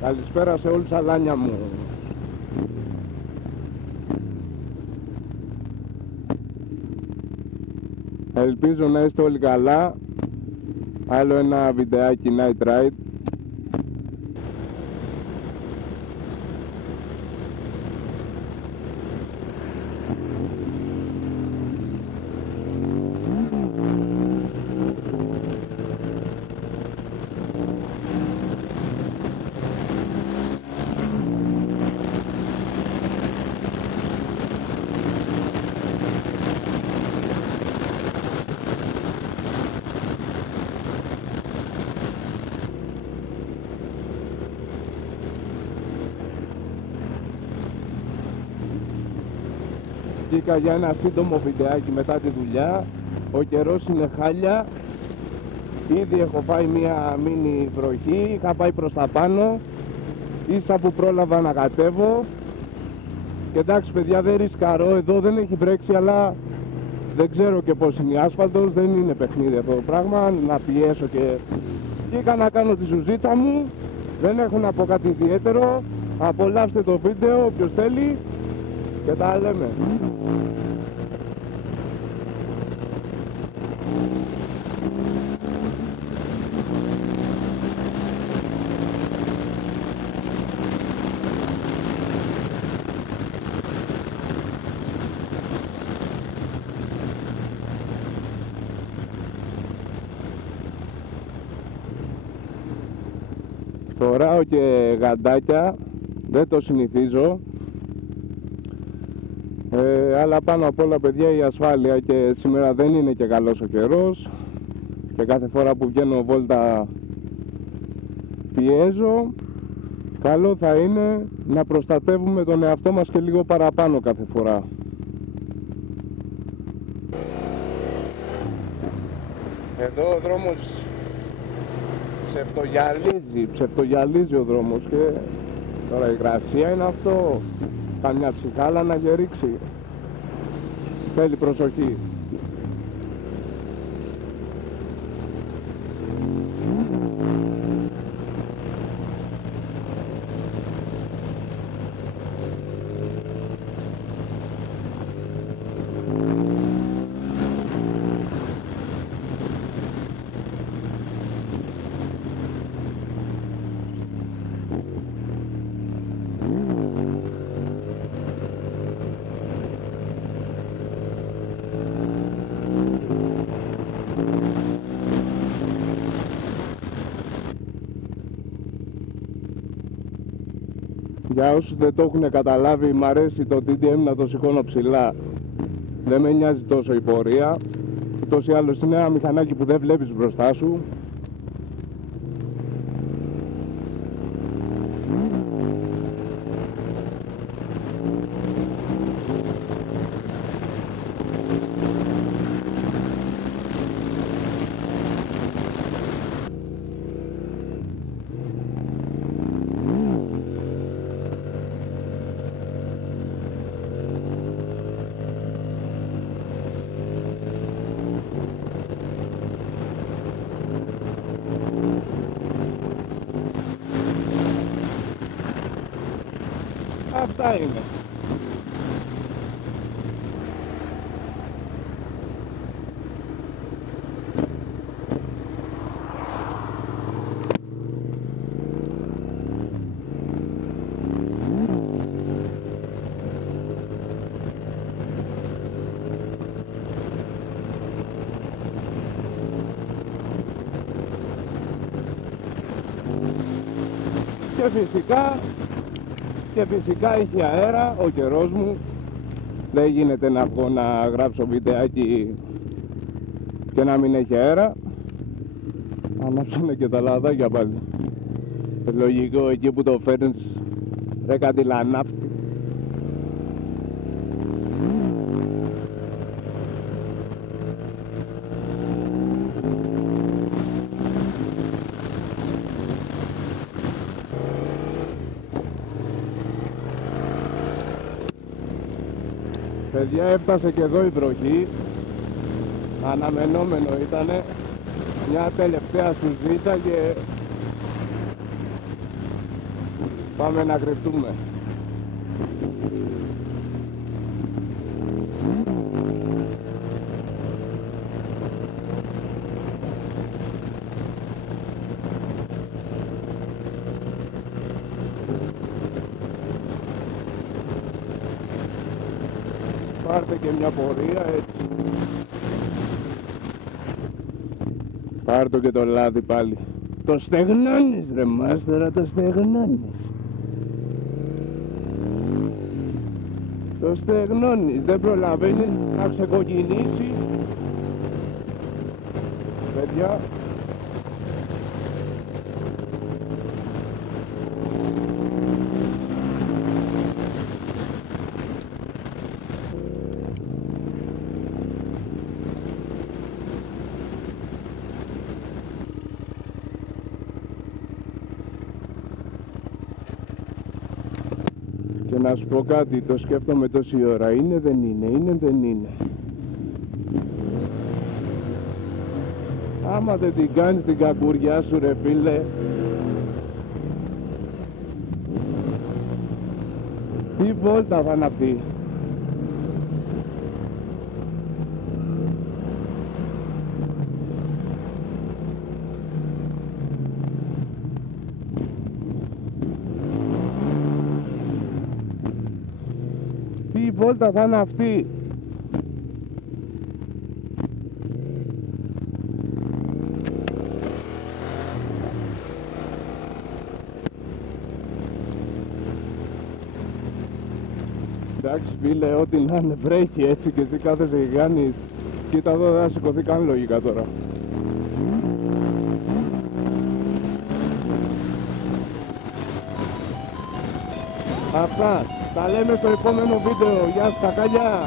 Καλησπέρα σε όλους αλάνια μου. Ελπίζω να είστε όλοι καλά. Άλλο ένα βιντεάκι night ride. Βγήκα για ένα σύντομο βιντεάκι μετά τη δουλειά. Ο καιρός είναι χάλια. Ήδη έχω φάει μια μίνι βροχή. Είχα πάει προς τα πάνω. Ίσα που πρόλαβα να κατέβω. Και εντάξει παιδιά, δεν ρισκαρώ. Εδώ δεν έχει βρέξει, αλλά δεν ξέρω και πως είναι η άσφαλτος. Δεν είναι παιχνίδι αυτό το πράγμα. Να πιέσω και... Βγήκα να κάνω τη ζουζίτσα μου. Δεν έχω να πω κάτι ιδιαίτερο. Απολαύστε το βίντεο όποιος θέλει. Και τα λέμε. Φοράω και γαντάκια, δεν το συνηθίζω. Αλλά πάνω απ' όλα παιδιά η ασφάλεια, και σήμερα δεν είναι και καλός ο καιρός και κάθε φορά που βγαίνω βόλτα πιέζω. Καλό θα είναι να προστατεύουμε τον εαυτό μας και λίγο παραπάνω κάθε φορά. Εδώ ο δρόμος ψευτογιαλίζει ο δρόμος και τώρα η υγρασία είναι αυτό. Καμιά ψυχάλα να γερίξει. Θέλει προσοχή. Για όσους δεν το έχουν καταλάβει, μ' αρέσει το TDM να το σηκώνω ψηλά. Δεν με νοιάζει τόσο η πορεία. Ούτως ή άλλως είναι ένα μηχανάκι που δεν βλέπεις μπροστά σου. Αυτά είναι. Και φυσικά έχει αέρα, ο καιρός μου. Δεν γίνεται να βγω να γράψω βιντεάκι και να μην έχει αέρα. Ανάψανε και τα λαδάκια πάλι. Λογικό εκεί που το φέρνεις, ρε κάτι λανάφτη. Παιδιά, έφτασε και εδώ η βροχή. Αναμενόμενο ήτανε. Μια τελευταία σουζίτσα και Πάμε να κρυφτούμε. Πάρτε και μια πορεία έτσι. Πάρ' το και το λάδι πάλι. Το στεγνώνεις ρε μάστορα, το στεγνώνεις. Το στεγνώνεις, δεν προλαβαίνει να ξεκοκκινήσει. Παιδιά. Και να σου πω κάτι, το σκέφτομαι τόση ώρα, είναι δεν είναι, είναι δεν είναι. Άμα δεν την κάνεις την κακουριά σου ρε φίλε, τι βόλτα θα είναι αυτή. Τι βόλτα θα είναι αυτή. Εντάξει φίλε, ό,τι να είναι βρέχει έτσι και εσύ κάθεσαι και κάνεις. Κοίτα εδώ, δεν θα σηκωθεί καν λογικά τώρα. Αυτά, τα λέμε στο επόμενο βίντεο. Γεια σας τα καλιά.